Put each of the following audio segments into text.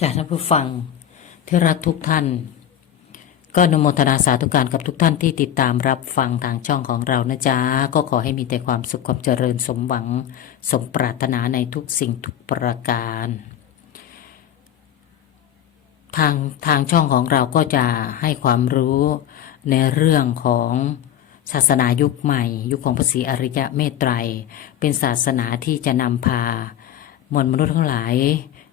จากท่านผู้ฟังที่รักทุกท่าน ก็นโมทนาสาธุการกับทุกท่านที่ติดตามรับฟังทางช่องของเรานะจ๊ะ ก็ขอให้มีแต่ความสุขความเจริญสมหวัง สมปรารถนาในทุกสิ่งทุกประการ ทางทางช่องของเราก็จะให้ความรู้ในเรื่องของศาสนายุคใหม่ ยุคของพระศรีอริยะเมตไตร เป็นศาสนาที่จะนำพามวลมนุษย์ทั้งหลาย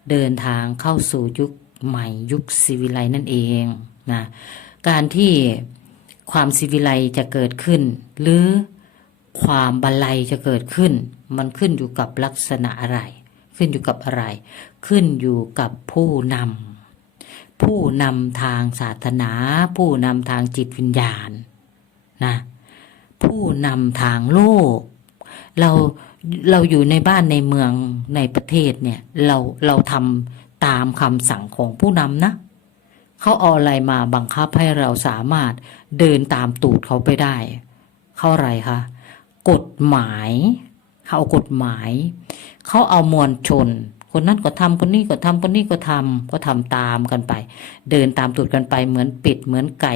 เดินทางเข้าสู่ยุคใหม่ยุคศิวิไลนั่นเองนะการที่ความศิวิไลจะเกิดขึ้น หรือความบันไลจะเกิดขึ้น มันขึ้นอยู่กับลักษณะอะไร ขึ้นอยู่กับอะไร ขึ้นอยู่กับผู้นำผู้นำทางศาสนา ผู้นำทางจิตวิญญาณนะผู้นำทางโลก เรา เราอยู่ในบ้านในเมืองในประเทศเนี่ย เราเราทำตามคำสั่งของผู้นำนะเขาเอาอะไรมาบังคับให้เราสามารถเดินตามตูดเขาไปได้ เขาอะไรคะกฎหมาย เขาเอากฎหมาย เขาเอามวลชน คนนั้นก็ทำคนนี้ก็ทำคนนี้ก็ทำก็ทำตามกันไป เดินตามตูดกันไปเหมือนป็ดเหมือนไก่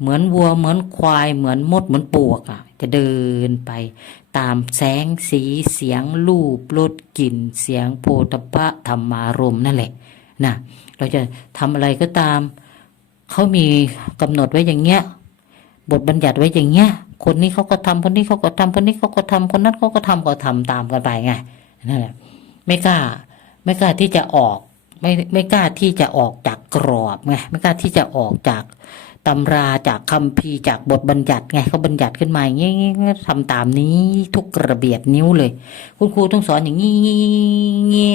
เหมือนวัวเหมือนควาย เหมือนมดเหมือนปวกอะ จะเดินไป ตามแสงสีเสียงรูปรสกลิ่นเสียงโพธพะธรรมารมนั่นแหละนะเราจะทำอะไรก็ตามเขามีกำหนดไว้อย่างเงี้ยบทบัญญัติไว้อย่างเงี้ย คนนี้เขาก็ทำคนนี้เขาก็ทำคนนี้เขาก็ทำคนนั้นเขาก็ทำก็ทำตามกันไปไงนั่นแหละไม่กล้า ไม่กล้าที่จะออก ไม่ไม่กล้าที่จะออกจากกรอบไงไม่กล้าที่จะออกจากตำราจากคัมภีจากบทบัญญัติไงเขาบัญญัติขึ้นมาอย่างงี้ทำตามนี้ทุกระเบียดนิ้วเลย คุณครูต้องสอนอย่างนี้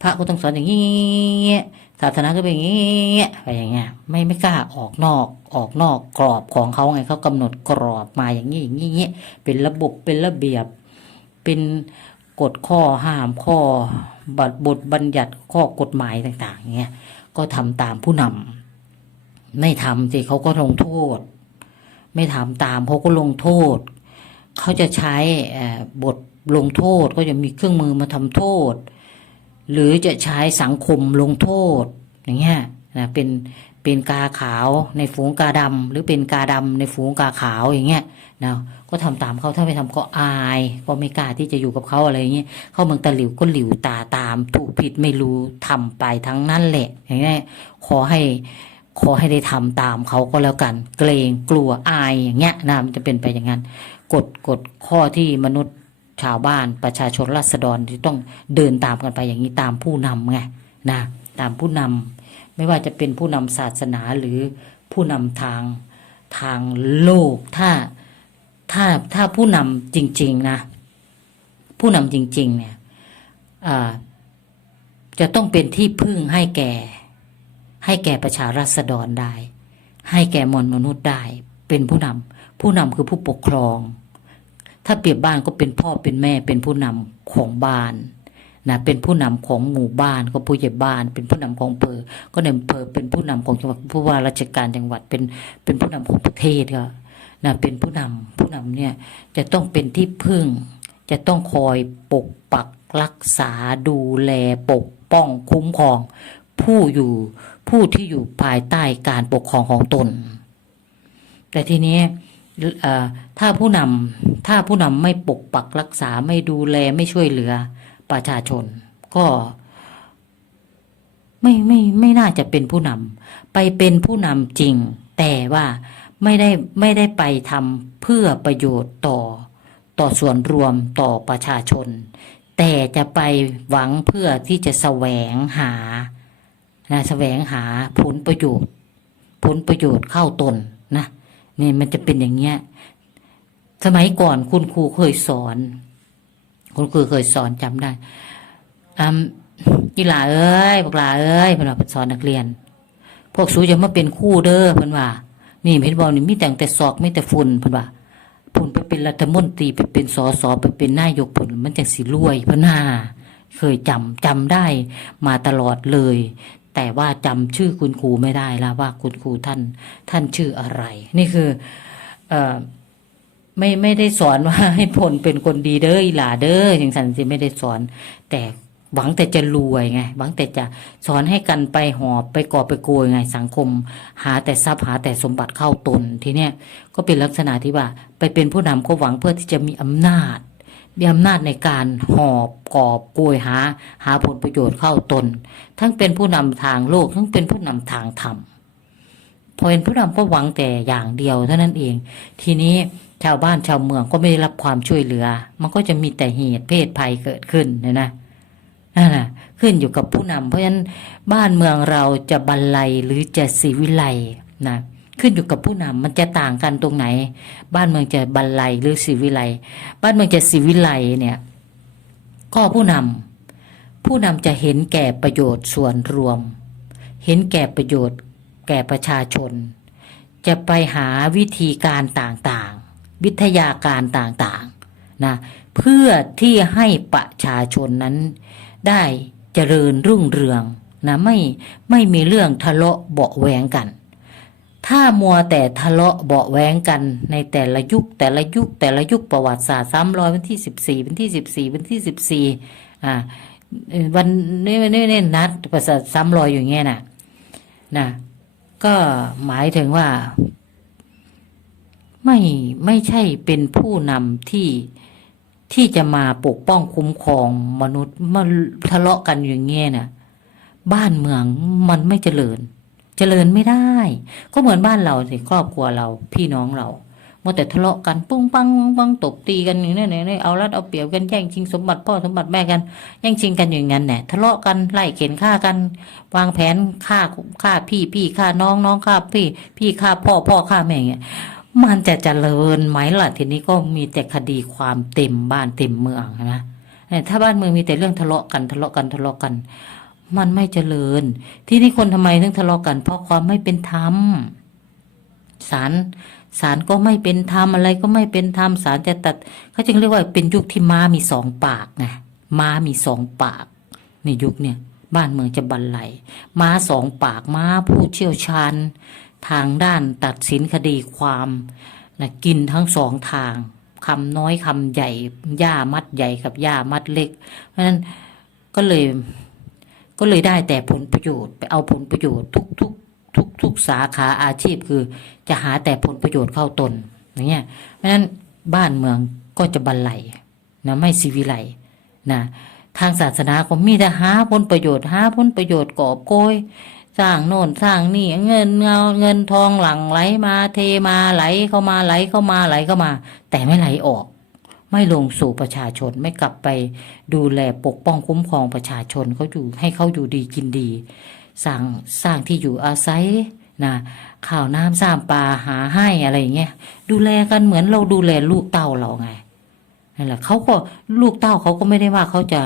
พระก็ต้องสอนอย่างนี้ศาสนาก็เป็นอย่างนี้อะไปอย่างเงี้ยไม่ไม่กล้าออกนอกออกนอกกรอบของเขาไงเขากำหนดกรอบมาอย่างนี้อย่างนี้เป็นระบบเป็นระเบียบ เป็นกฎข้อห้ามข้อ บัตบทบัญญัติข้อกฎหมายต่างๆเงี้ยก็ทำตามผู้นำไม่ทำสิเขาก็ลงโทษ ไม่ทำตามเขาก็ลงโทษ เขาจะใช้บทลงโทษก็จะมีเครื่องมือมาทำโทษ หรือจะใช้สังคมลงโทษอย่างเงี้ยนะเป็น เป็นกาขาวในฝูงกาดำหรือเป็นกาดำในฝูงกาขาวอย่างเงี้ยนะก็ทำตามเขาถ้าไม่ทำก็อาย ก็ไม่กล้าที่จะอยู่กับเขาอะไรอย่างเงี้ยเข้าเมืองตะหลิวก็หลิวตาตามถูกผิดไม่รู้ทำไปทั้งนั้นแหละ อย่างเงี้ยขอให้ขอให้ได้ทำตามเขาก็แล้วกัน เกรงกลัวอายอย่างเงี้ยนะมันจะเป็นไปอย่างนั้นกฎกฎข้อที่มนุษย์ชาวบ้านประชาชนราษฎรที่ต้องเดินตามกันไปอย่างนี้ตามผู้นำไงนะตามผู้นำ ไม่ว่าจะเป็นผู้นำศาสนาหรือผู้นำทางทางโลก ถ้าถ้าถ้าผู้นำจริง ๆ นะ ผู้นำจริง ๆ เนี่ยจะต้องเป็นที่พึ่งให้แก่ ให้แก่ประชาราษฎรได้ ให้แก่มวลมนุษย์ได้ เป็นผู้นำผู้นำคือผู้ปกครอง ถ้าเปรียบบ้านก็เป็นพ่อเป็นแม่เป็นผู้นำของบ้าน นะเป็นผู้นำของหมู่บ้านก็ผู้ใหญ่บ้าน เป็นผู้นำของอำเภอ ก็ในอำเภอเป็นผู้นำของจังหวัดผู้ว่าราชการจังหวัดเป็นเป็นผู้นำของประเทศก็นะเป็นผู้นำผู้นำเนี่ยจะต้องเป็นที่พึ่ง จะต้องคอยปกปักรักษาดูแลปกป้องคุ้มครองผู้อยู่ผู้ที่อยู่ภายใต้การปกครองของตน แต่ทีนี้ถ้าผู้นำถ้าผู้นำไม่ปกปักรักษาไม่ดูแลไม่ช่วยเหลือ ประชาชน ก็ไม่ไม่ไม่น่าจะเป็นผู้นำไปเป็นผู้นำจริง แต่ว่าไม่ได้ไม่ได้ไปทำเพื่อประโยชน์ต่อ ต่อส่วนรวมต่อประชาชน แต่จะไปหวังเพื่อที่จะแสวงหานะแสวงหาผลประโยชน์ ผลประโยชน์เข้าตนนะนี่มันจะเป็นอย่างเงี้ยสมัยก่อนคุณครูเคยสอน คุณครูเคยสอนจำได้อากีฬาเอ้ยพวกหลาเอ้ยเพิ่นว่าเพิ่นสอนนักเรียน พวกสูจะมาเป็นคู่เด้อเพิ่นว่า นี่เห็นบอกนี่มีแต่งแต่ศอกไมีแต่ฝุ่นเพิ่นว่าพุ่นไปเป็นรัฐมนตรีไปเป็นสสไปเป็นนายกพุ่นมันจังสิรวยเพิ่นน่าเคยจำจำได้มาตลอดเลย แต่ว่าจำชื่อคุณครูไม่ได้แล้วว่าคุณครูท่านท่านชื่ออะไร นี่คือเอ่อ ไม่ไม่ได้สอนว่าให้ผลเป็นคนดีเด้อหลาเด้ออย่างสันสิไม่ได้สอน แต่หวังแต่จะรวยไง หวังแต่จะสอนให้กันไปหอบไปกอบไปโกยไง สังคม หาแต่ทรัพย์หาแต่สมบัติเข้าตนทีเนี้ยก็เป็นลักษณะที่ว่า ไปเป็นผู้นำก็หวังเพื่อที่จะมีอำนาจ มีอำนาจในการหอบกอบโกยหา หาผลประโยชน์เข้าตน ทั้งเป็นผู้นำทางโลก ทั้งเป็นผู้นำทางธรรมพอเป็นผู้นำก็หวังแต่อย่างเดียวเท่านั้นเอง ทีนี้ ชาวบ้านชาวเมืองก็ไม่ได้รับความช่วยเหลือ มันก็จะมีแต่เหตุเพศภัยเกิดขึ้นนะนะนั่นน่ะขึ้นอยู่กับผู้นำเพราะฉะนั้นบ้านเมืองเราจะบรรลัยหรือจะสีวิไลนะขึ้นอยู่กับผู้นำมันจะต่างกันตรงไหน บ้านเมืองจะบรรลัยหรือสีวิไลบ้านเมืองจะสีวิไลเนี่ยก็ผู้นำผู้นำจะเห็นแก่ประโยชน์ส่วนรวม เห็นแก่ประโยชน์ แก่ประชาชน จะไปหาวิธีการต่าง วิทยาการต่างๆนะเพื่อที่ให้ประชาชนนั้นได้เจริญรุ่งเรืองนะไม่ไม่มีเรื่องทะเลาะเบาแวงกัน ถ้ามัวแต่ทะเลาะเบาแวงกันในแต่ละยุคแต่ละยุคแต่ละยุคประวัติศาสตร์ซ้ำรอยวันที่สิบสี่วันที่สิบสี่วันที่สิบสี่อ่าเอ่วันนี้นี่นี่นัดประสาทซ้ำรอยอยู่เงี้ยน่ะนะก็หมายถึงว่า ไม่ไม่ใช่เป็นผู้นำที่ที่จะมาปกป้องคุ้มครองมนุษย์มาทะเลาะกันอย่างเงี้ยน่ะบ้านเมืองมันไม่เจริญ เจริญไม่ได้ ก็เหมือนบ้านเราสิครอบครัวเราพี่น้องเรามัวแต่ทะเลาะกันปุ้งปังปุ้งปังตบตีกันอย่างนี้เนี่ยเอารัดเอาเปรียบกันแย่งชิงสมบัติพ่อสมบัติแม่กันแย่งชิงกันอย่างนั้นแหละทะเลาะกันไล่เข็นฆ่ากัน วางแผนฆ่าฆ่าพี่พี่ฆ่าน้องน้องฆ่าพี่ พี่ฆ่าพ่อพ่อฆ่าแม่อย่างเงี้ย มันจะเจริญไหมล่ะทีนี้ก็มีแต่คดีความเต็มบ้านเต็มเมืองนะเนี่ยถ้าบ้านเมืองมีแต่เรื่องทะเลาะกันทะเลาะกันทะเลาะกัน มันไม่เจริญ ที่นี่คนทำไมถึงทะเลาะกัน เพราะความไม่เป็นธรรมศาลศาลก็ไม่เป็นธรรมอะไรก็ไม่เป็นธรรมศาลจะตัดเขาจึงเรียกว่าเป็นยุคที่ม้ามีสองปากไงม้ามีสองปาก ในยุคเนี่ย บ้านเมืองจะบรรลัยม้าสองปากม้าผู้เชี่ยวชาญ ทางด้านตัดสินคดีความนะกินทั้งสองทางคำน้อยคำใหญ่ย่ามัดใหญ่กับย่ามัดเล็ก เพราะฉะนั้นก็เลยก็เลยได้แต่ผลประโยชน์ไปเอาผลประโยชน์ทุกทุกทุกทุกสาขาอาชีพคือจะหาแต่ผลประโยชน์เข้าตนอย่างเงี้ยเพราะฉะนั้นบ้านเมืองก็จะบรรลัยนะไม่สิวิไลนะทางศาสนาก็มีแต่หาผลประโยชน์หาผลประโยชน์กอบโกย สร้างโน่นสร้างนี่เงินเงาเงินทองหลั่งไหลมาเทมาไหลเข้ามาไหลเข้ามาไหลเข้ามา แต่ไม่ไหลออก ไม่ลงสู่ประชาชนไม่กลับไป ดูแลปกป้องคุ้มครองประชาชนเขาอยู่ให้เขาอยู่ดีกินดี สร้างสร้างที่อยู่อาศัยนะข้าวน้ำสร้างปลาหาให้อะไรอย่างเงี้ยดูแลกันเหมือนเราดูแลลูกเต้าเราไงนั่นแหละเขาก็ลูกเต้าเขาก็ไม่ได้ว่าเขาจะ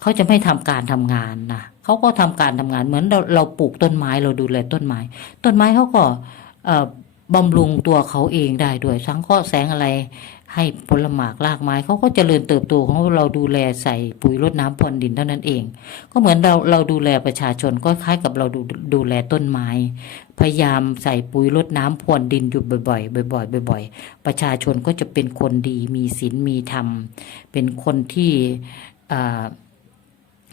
เขาจะไม่ทำการทำงานนะเขาก็ทำการทำงานเหมือนเราเราปลูกต้นไม้เราดูแลต้นไม้ ต้นไม้เขาก็บำรุงตัวเขาเองได้ด้วยสังเคราะห์แสงอะไร ให้ผลหมากรากไม้เขาก็เจริญเติบโตของเราดูแลใส่ปุ๋ยรดน้ำพรวนดินเท่านั้นเอง ก็เหมือนเราเราดูแลประชาชนก็คล้ายกับเราดูดูแลต้นไม้ พยายามใส่ปุ๋ยรดน้ำพรวนดินอยู่บ่อยๆบ่อยๆบ่อยๆ ประชาชนก็จะเป็นคนดีมีศีลมีธรรม เป็นคนที่อ่า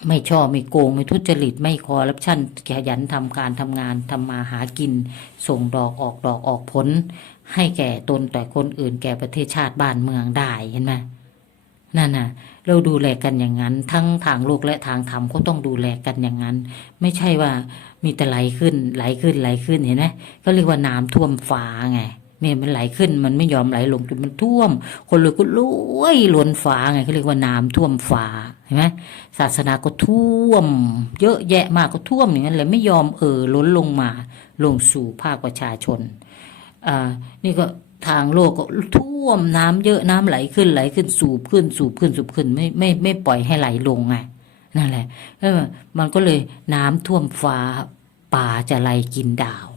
ไม่ชอบไม่โกง ไม่ทุจริต ไม่คอร์รัปชันขยันทำการทำงานทำมาหากิน ส่งดอกออกดอกออกผล ให้แก่ตนแต่คนอื่นแก่ประเทศชาติบ้านเมืองได้เห็นไหมนั่นน่ะ เราดูแลกันอย่างนั้น ทั้งทางโลกและทางธรรมก็ต้องดูแลกันอย่างนั้น ไม่ใช่ว่ามีแต่ไหลขึ้นไหลขึ้นไหลขึ้นเห็นไหมก็เรียกว่าน้ำท่วมฟ้าไง เนี่ยมันไหลขึ้น มันไม่ยอมไหลลงจนมันท่วม คนเลยก็ลุยล้นฟ้าไงเขาเรียกว่าน้ำท่วมฟ้าเห็นไหมศาสนาก็ท่วม เยอะแยะมากก็ท่วมอย่างนั้นเลยไม่ยอมเอ่อล้นลงมาลงสู่ภาคประชาชนอ่านี่ก็ทางโลกก็ท่วมน้ำเยอะน้ำไหลขึ้นไหลขึ้นสูบขึ้นสูบขึ้นสูบขึ้นไม่ไม่ไม่ปล่อยให้ไหลลงไงนั่นแหละเออมันก็เลยน้ำท่วมฟ้าปลาจะไหลกินดาว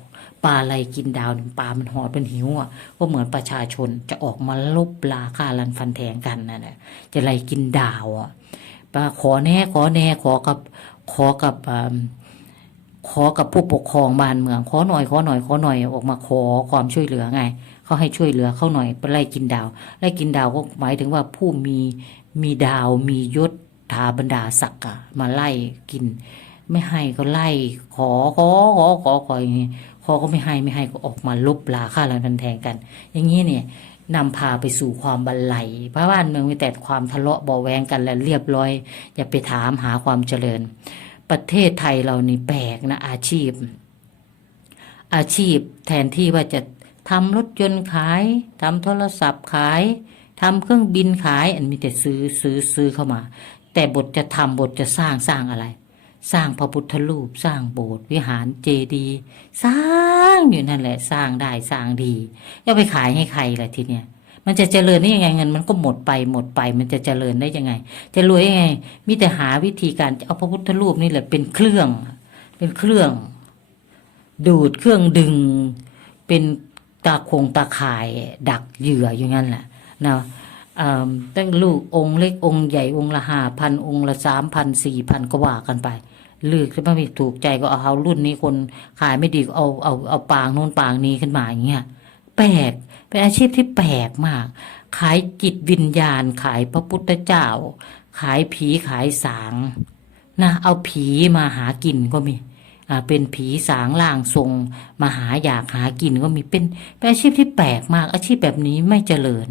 ปลาอะไหลกินดาวปลามันหอดเป็นหิวอะก็เหมือนประชาชนจะออกมาลบลาฆ่าลันฟันแทงกันนั่นแหละจะไหลกินดาวอะปลาขอแน่ขอแน่ขอกับขอกับขอกับผู้ปกครองบ้านเมืองขอหน่อยขอหน่อยขอหน่อยออกมาขอความช่วยเหลือไงเขาให้ช่วยเหลือเขาหน่อยไปไล่กินดาวไล่กินดาวก็หมายถึงว่าผู้มีมีดาวมียศถาบรรดาศักดิ์มาไล่กิน ไม่ให้ก็ไล่ขอขอขอขอขออย่างนี้ ขอก็ไม่ให้ไม่ให้ก็ออกมาลบลาฆ่าล้างกันแทงกัน อย่างนี้เนี่ยนำพาไปสู่ความบันไลเพราะบ้านเมืองมีแต่ความทะเลาะเบาแวงกันและเรียบร้อย อย่าไปถามหาความเจริญ ประเทศไทยเรานี่แปลกนะอาชีพ อาชีพแทนที่ว่าจะทำรถยนต์ขายทำโทรศัพท์ขายทำเครื่องบินขาย อันมีแต่ซื้อซื้อซื้อเข้ามา แต่บทจะทำบทจะสร้างสร้างอะไร สร้างพระพุทธรูปสร้างโบสถ์วิหารเจดีย์สร้างอยู่นั่นแหละ สร้างได้สร้างดีจะไปขายให้ใครล่ะทีเนี้ยมันจะเจริญได้ยังไงเงินมันก็หมดไปหมดไป มันจะเจริญได้ยังไง จะรวยยังไง มีแต่หาวิธีการเอาพระพุทธรูปนี่แหละเป็นเครื่อง เป็นเครื่อง ดูดเครื่องดึง เป็นตาคงตาข่ายดักเหยื่ออย่งั้นแหละนะตั้งลูกองค์เล็กองค์ใหญ่องค์ละห้าพันองค์ละสามพันสี่พันก็ว่ากันไป เลือกถ้าไม่ถูกใจก็เอารุ่นนี้คนขายไม่ดีก็เอาเอาเอาปางโน้นปางนี้ขึ้นมาอย่างเงี้ยแปลกเป็นอาชีพที่แปลกมาก ขายจิตวิญญาณ ขายพระพุทธเจ้า ขายผีขายสางนะเอาผีมาหากินก็มีอ่าเป็นผีสางล่างทรงมาหาอยากหากินก็มีเป็นเป็นอาชีพที่แปลกมาก อาชีพแบบนี้ไม่เจริญ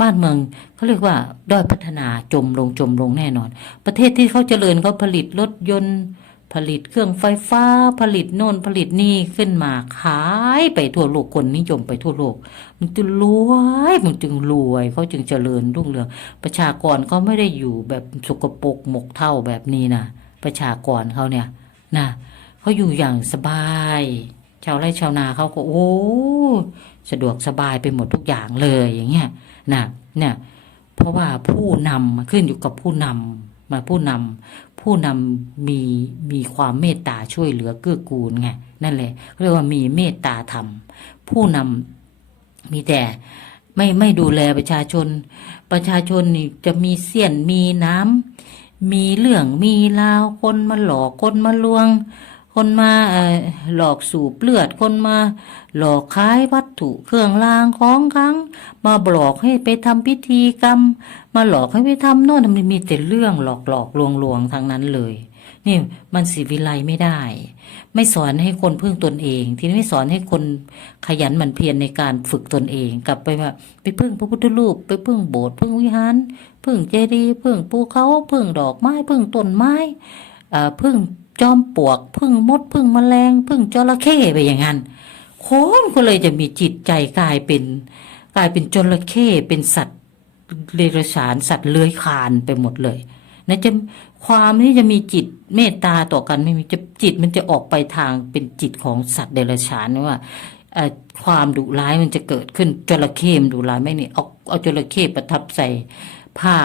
บ้านเมืองเขาเรียกว่าด้อยพัฒนาจมลงจมลงแน่นอน ประเทศที่เขาเจริญเขาผลิตรถยนต์ ผลิตเครื่องไฟฟ้า ผลิตโน่นผลิตนี่ขึ้นมาขายไปทั่วโลกคนนิยมไปทั่วโลก มันจึงรวยมันจึงรวยเขาจึงเจริญรุ่งเรืองประชากรเขาไม่ได้อยู่แบบสกปรกหมกเท่าแบบนี้นะประชากรเขาเนี่ยนะเขาอยู่อย่างสบายาวไร่ชาวนาเขาก็โอ้สะดวกสบายไปหมดทุกอย่างเลยอย่างเงี้ยนะเนี่ยเพราะว่าผู้นำขึ้นอยู่กับผู้นำมาผู้นำผู้นำมีมีความเมตตาช่วยเหลือเกื้อกูลไงนั่นแหละเรียกว่ามีเมตตาธรรม ผู้นำมีแต่ไม่ไม่ดูแลประชาชน ประชาชนนี่จะมีเสี้ยนมีน้ำมีเรื่องมีราวคนมาหลอกคนมาลวง คนมาหลอกสูบเลือด คนมาหลอกขายวัตถุเครื่องรางของขลัง มาหลอกให้ไปทำพิธีกรรม มาหลอกให้ไปทำโน่นมันมีแต่เรื่องหลอกหลอกลวงลวงทั้งนั้นเลย นี่มันสิวิไลไม่ได้ ไม่สอนให้คนพึ่งตนเอง ทีนี้ไม่สอนให้คนขยันหมั่นเพียรในการฝึกตนเอง กลับไปว่าไปพึ่งพระพุทธรูปไปพึ่งโบสถ์พึ่งวิหารพึ่งเจดีย์พึ่งภูเขาพึ่งดอกไม้พึ่งต้นไม้อ่อพึ่ง จอมปลวกพึ่งมดพึ่งแมลงพึ่งจระเข้ไปอย่างนั้นคนก็เลยจะมีจิตใจกลายเป็น กลายเป็นจระเข้เป็นสัตว์เดรัจฉานสัตว์เลื้อยคลานไปหมดเลยนะจะความที่จะมีจิตเมตตาต่อกันไม่มีจะจิตมันจะออกไปทางเป็นจิตของสัตว์เดรัจฉานว่าความดุร้ายมันจะเกิดขึ้นจระเข้มดุร้ายไหมเนี่ยเอาเอาจระเข้ประทับใส่ ผ้า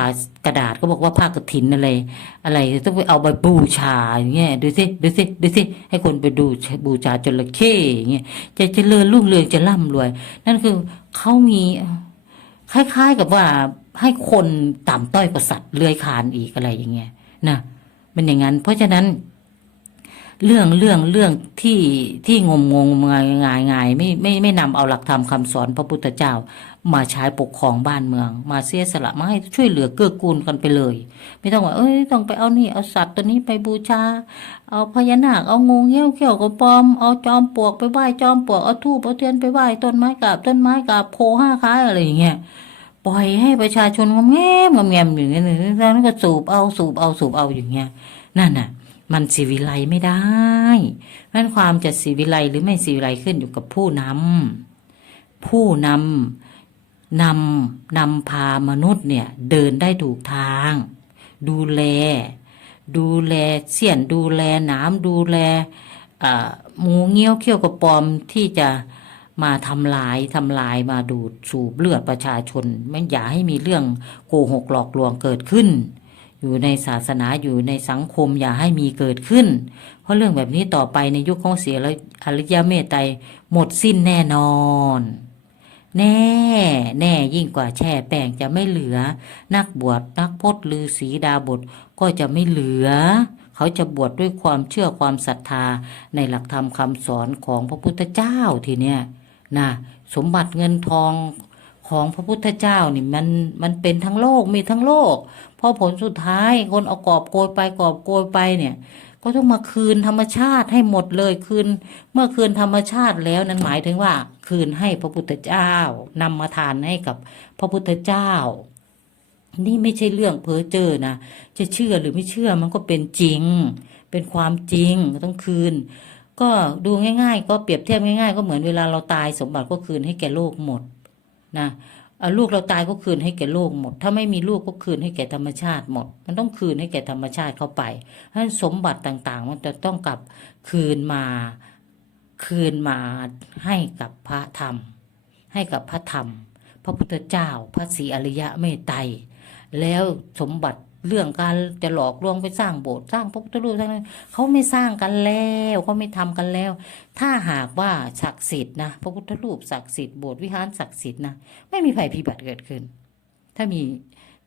กระดาษก็บอกว่าผ้ากระถินอะไร อะไรต้องไปเอาไปบูชาอย่างเงี้ยดูสิดูสิดูสิให้คนไปดูบูชาจระเข้อย่างเงี้ยจะเจริญรุ่งเรืองจะร่ำรวย นั่นคือเขามีคล้าย ๆกับว่าให้คนต่ำต้อยกว่าสัตว์เลื้อยคลานอีกอะไรอย่างเงี้ยนะมันอย่างนั้น เพราะฉะนั้น เรื่องเรื่องเรื่องที่ที่งมงงงายงายงายไม่ไม่ไม่นำเอาหลักธรรมคำสอนพระพุทธเจ้า มาใช้ปกครองบ้านเมือง มาเสียสละมาให้ช่วยเหลือเกื้อกูลกันไปเลย ไม่ต้องว่าเอ้ยต้องไปเอานี่เอาสัตว์ตัวนี้ไปบูชา เอาพญานาคเอางูเงี้ยวเขี้ยวกระปอมเอาจอมปลวกไปไหว้จอมปลวกเอาทูบเอาเทียนไปไหว้ต้นไม้กราบต้นไม้กราบโพห้าค้ายอะไรอย่างเงี้ยปล่อยให้ประชาชนงมแงมงมแงมอย่างเงี้ยแล้วนั้นก็สูบเอาสูบเอาสูบเอาอย่างเงี้ยนั่นน่ะ มันสีวิไลไม่ได้นั่นความจะสีวิไลหรือไม่สีวิไลขึ้นอยู่กับผู้นำผู้นำนำนำพามนุษย์เนี่ยเดินได้ถูกทาง ดูแล ดูแลเสี้ยนดูแลน้ำดูแลหมูเงี้ยวเขี้ยวกระปอมที่จะมาทำลายทำลายมาดูดสูบเลือดประชาชน ไม่อย่าให้มีเรื่องโกหกหลอกลวงเกิดขึ้น อยู่ในศาสนาอยู่ในสังคมอย่าให้มีเกิดขึ้น เพราะเรื่องแบบนี้ต่อไปในยุคของเสียแล้วอริยเมตไตรหมดสิ้นแน่นอน แน่ แน่ยิ่งกว่าแช่แป้งจะไม่เหลือ นักบวชนักพจน์ลือศีดาบทก็จะไม่เหลือ เขาจะบวชดด้วยความเชื่อความศรัทธาในหลักธรรมคำสอนของพระพุทธเจ้าทีเนี้ยนะสมบัติเงินทอง ของพระพุทธเจ้านี่มันมันเป็นทั้งโลกมีทั้งโลกพอผลสุดท้ายคนเอากอบโกยไปกอบโกยไปเนี่ย ก็ต้องมาคืนธรรมชาติให้หมดเลยคืนเมื่อคืนธรรมชาติแล้วนั้นหมายถึงว่า คืนให้พระพุทธเจ้านำมาทานให้กับพระพุทธเจ้า นี่ไม่ใช่เรื่องเพ้อเจ้อนะจะเชื่อหรือไม่เชื่อมันก็เป็นจริง เป็นความจริงต้องคืนก็ดูง่าย ๆ ก็เปรียบเทียบง่าย ๆ ก็เหมือนเวลาเราตายสมบัติก็คืนให้แก่โลกหมด นะลูกเราตายก็คืนให้แก่โลกหมด ถ้าไม่มีลูกก็คืนให้แก่ธรรมชาติหมด มันต้องคืนให้แก่ธรรมชาติเข้าไปเพราะฉะนั้นสมบัติต่างๆ มันจะต้องกลับคืนมาคืนมาให้กับพระธรรม ให้กับพระธรรม พระพุทธเจ้า พระศรีอริยะเมตไตรแล้วสมบัติ เรื่องการจะหลอกลวงไปสร้างโบสถ์สร้างพระพุทธรูปสร้างอะไรเขาไม่สร้างกันแล้วเขาไม่ทำกันแล้ว ถ้าหากว่าศักดิ์สิทธิ์นะพระพุทธรูปศักดิ์สิทธิ์โบสถ์วิหารศักดิ์สิทธิ์นะไม่มีภัยพิบัติเกิดขึ้น ถ้ามี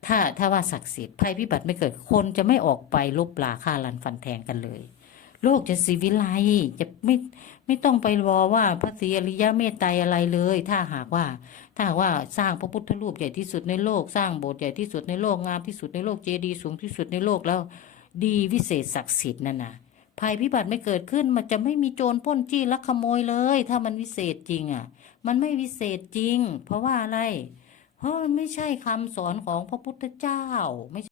ถ้าถ้าว่าศักดิ์สิทธิ์ภัยพิบัติไม่เกิดคนจะไม่ออกไปลบลาฆ่าลันฟันแทงกันเลยโลกจะสีวิไลจะไม่ไม่ต้องไปรอว่าพระศรีอริยะเมตไตรอะไรเลย ถ้าหากว่า ถ้าว่าสร้างพระพุทธรูปใหญ่ที่สุดในโลก สร้างโบสถ์ใหญ่ที่สุดในโลกงามที่สุดในโลกเจดีย์สูงที่สุดในโลกแล้ว ดีวิเศษศักดิ์สิทธิ์นั่นนะภัยพิบัติไม่เกิดขึ้นมันจะไม่มีโจรป้นจี้ลักขโมยเลย ถ้ามันวิเศษจริงอะ มันไม่วิเศษจริง เพราะว่าอะไร เพราะมันไม่ใช่คำสอนของพระพุทธเจ้าไม่